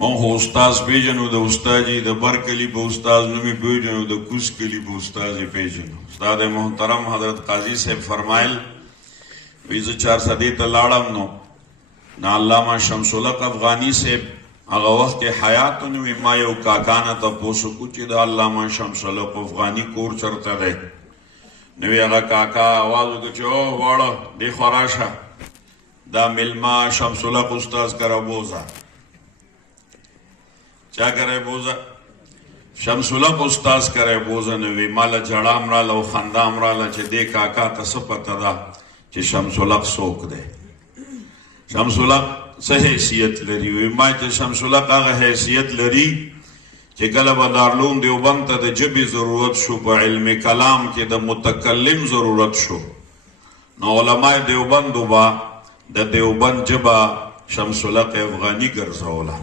مونږ خو استاز پیژنو د استادجي د برکلي په استاز نومي پیژنو د کوز کلي په استاز یې پیژنو. استاد محترم حضرت قاضي صاحب فرمایل وی زه 400 ته لاړم نو علامه شمس الحق افغاني صاحب هغه وخت کې حیات نو ما یو کاکا نه تپوسو کو چې د علامه شمس الحق افغاني کور چرته دی. نو هغه کاکا आवाज وکړ چې او واړه دی خو راشه دا ملما شمس الحق استاز کرا بوزا چا کرے بوزا شمس الحق استاز کرے بوزا نوی مالا جڑام رالا و خندام رالا چه دے کاکا تا سپتا دا چه شمس الحق سوک دے. شمس الحق سه حیثیت لری وی ما چه شمس الحق آغا حیثیت لری چه کلبا دارلوم دیوبند تا دا جبی ضرورت شو پا علم کلام که دا متکلم ضرورت شو نو علماء دیوبندو با دا دیوبند جبا شمس الحق افغانی گرزولا